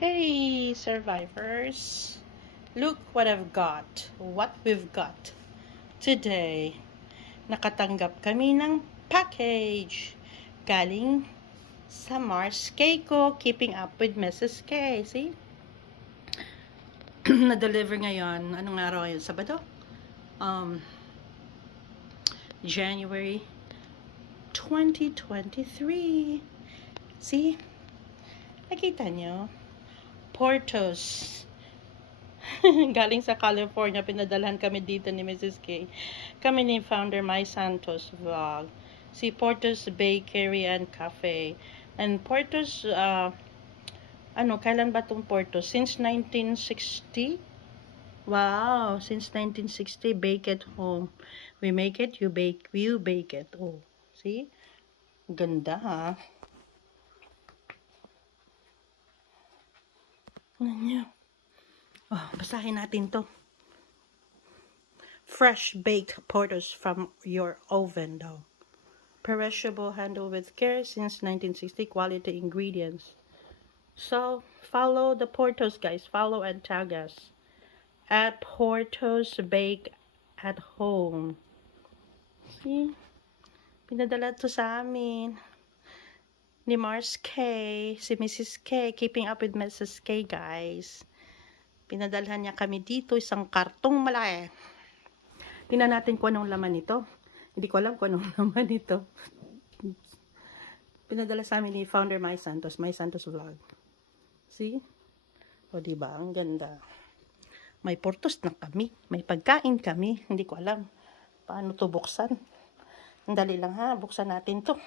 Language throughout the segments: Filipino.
Hey, survivors! Look what I've got. What we've got today. Nakatanggap kami ng package galing sa Mars Keiko, Keeping Up with Mrs. K. See? Na-deliver ngayon. Anong araw ngayon? Sabado? January 2023. See? Nakita nyo? Portos. Galing sa California, pinadalhan kami dito ni Mrs. K. Kami ni founder My Santos Vlog. Si Portos Bakery and Cafe. And Portos, kailan ba itong Portos? Since 1960? Wow, since 1960, bake at home. We make it, you bake it. Oh, see? Ganda ha. Ano niya? Oh, basahin natin to. Fresh baked Portos from your oven daw. Perishable, handled with care since 1960, quality ingredients. So, follow the Portos, guys. Follow and tag us. At Portos Bake at Home. See? Pinadala to sa amin. Ni Mars K. Si Mrs. K. Keeping Up with Mrs. K, guys. Pinadalhan niya kami dito. Isang kartong malaki. Tingnan natin kung anong laman nito. Hindi ko alam kung anong laman nito. Pinadala sa amin ni founder My Santos Vlog. See? O diba? Ang ganda. May portos na kami. May pagkain kami. Hindi ko alam paano to buksan. Ang dali lang ha. Buksan natin to.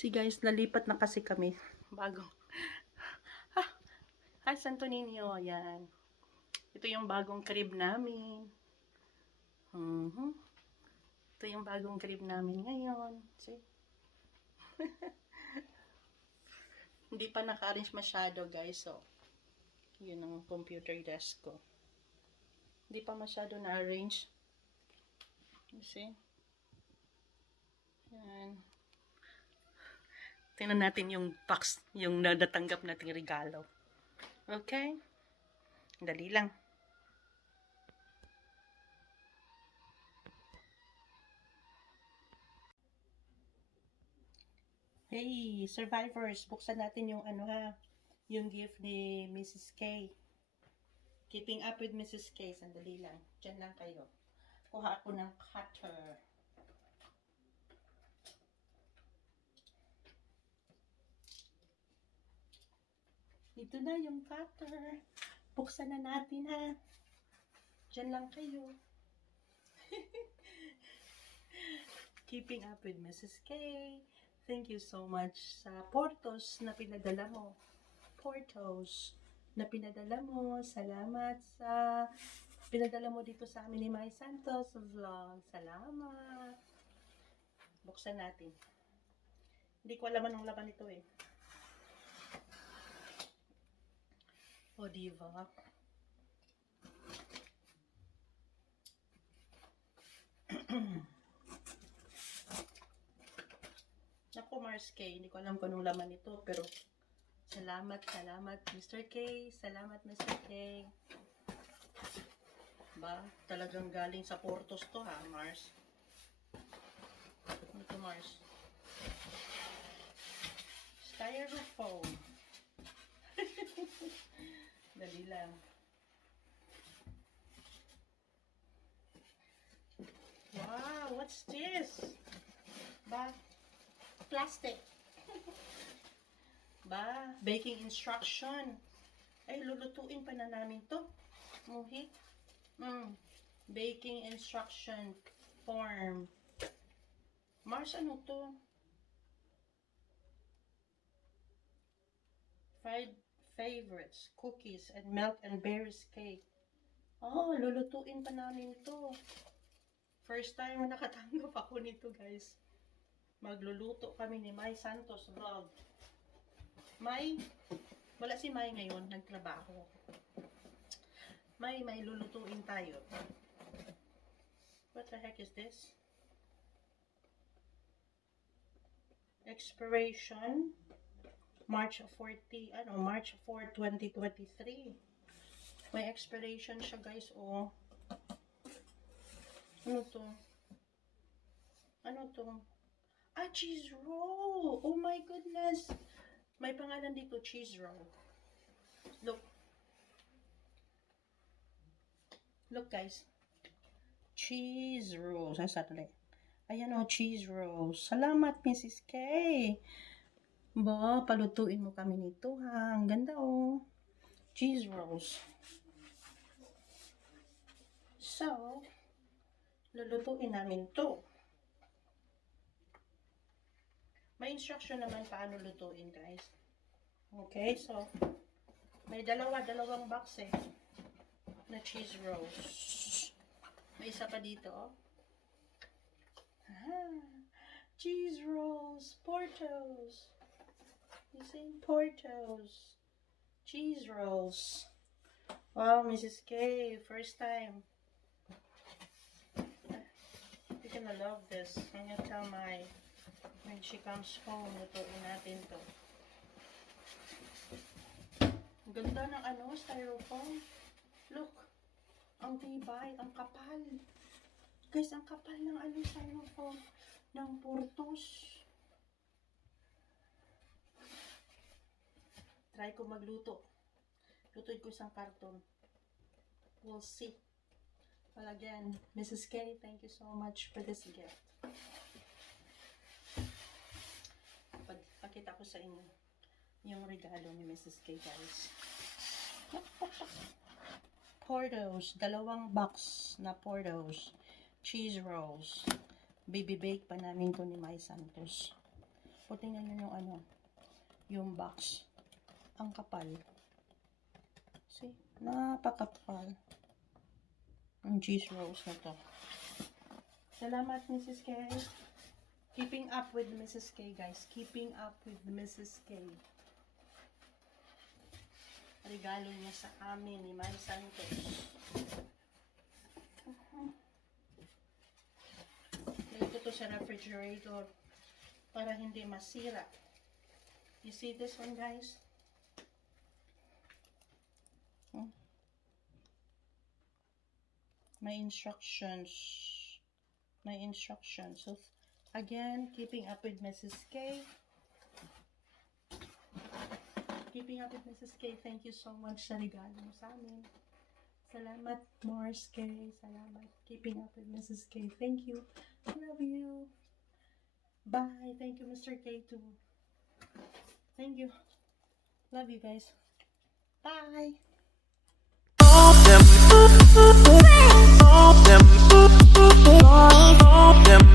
See guys, nalipat na kasi kami. Bago. Hi Santo Niño. Ayan. Ito yung bagong crib namin. Ito yung bagong crib namin ngayon. See? Hindi pa naka-arrange masyado guys. So, yun ang computer desk ko. Hindi pa masyado na-arrange. You see? Yan. Tingnan natin yung box, yung nadatanggap nating regalo. Okay? Dali lang. Hey, survivors, buksan natin yung yung gift ni Mrs. K. Keeping Up with Mrs. K. Sandali lang. Diyan lang kayo. Kuha ako ng cutter. Ito na yung cutter. Buksan na natin ha. Diyan lang kayo. Keeping Up with Mrs. K. Thank you so much sa Portos na pinadala mo. Portos na pinadala mo. Salamat sa pinadala mo dito sa amin ni My Santos Vlog. Salamat. Buksan natin. Hindi ko alam anong laman ito eh. O diba? Naku Mars K, hindi ko alam kung anong laman ito, pero salamat Mr. K, salamat Mr. K. Ba, talagang galing sa Portos to ha, Mars. Ito Mars. Styrofoam. Dali lang. Wow, what's this? Ba, plastic. Ba, baking instruction. Ay, lulutuin pa na namin to. Muhi. Baking instruction form. Mars, ano to? Fried favorites, cookies, and milk and berries cake. Oh, lulutuin pa namin to. First time nakatanggap ako nito, guys. Magluluto kami ni May Santos Vlog. May, wala si May ngayon, nagtrabaho. May lulutuin tayo. What the heck is this? Expiration March 4, 2023. May expiration siya, guys, oh. Ano to? Ano to? Ah, cheese roll! Oh my goodness! May pangalan dito, cheese roll. Look. Look, guys. Cheese rolls. Ay, Saturday. Ayan o, cheese rolls. Salamat, Mrs. K. Ba, palutuin mo kami nito, ha? Ang ganda, oh. Cheese rolls. So, lulutuin namin to. May instruction naman paano lutuin, guys. Okay, so, may dalawang box eh, na cheese rolls. May isa pa dito, oh. Ah, cheese rolls, Portos. You see, Portos. Cheese rolls. Wow, Mrs. K, first time. You're gonna love this. I'm gonna tell my, when she comes home, lutuin natin to. Ang ganda ng ano, styrofoam. Look, ang tibay, ang kapal. Guys, ang kapal ng ano, styrofoam ng Portos. Try ko magluto. Lutuin ko isang karton. We'll see. Well, again, Mrs. K, thank you so much for this gift. Pakita ko sa inyo yung regalo ni Mrs. K, guys. Portos, dalawang box na Portos cheese rolls. Baby bake pa namin to ni Mai Santos. O, tingnan nyo yung ano, yung box. Ang kapal. See, napakapal ang cheese rolls na to. Salamat, Mrs. K. Keeping up with Mrs. K, guys. Keeping up with Mrs. K. Regalo niya sa amin ni Mai Santos. Lagay ko to sa refrigerator para hindi masira. You see this one, guys? My instructions. My instructions. So, again, keeping up with Mrs. K. Keeping up with Mrs. K, thank you so much sa regalo mo sa amin. Salamat, Mars K. Salamat. Keeping up with Mrs. K. Thank you. Love you. Bye. Thank you, Mr. K, too. Thank you. Love you, guys. Bye. Them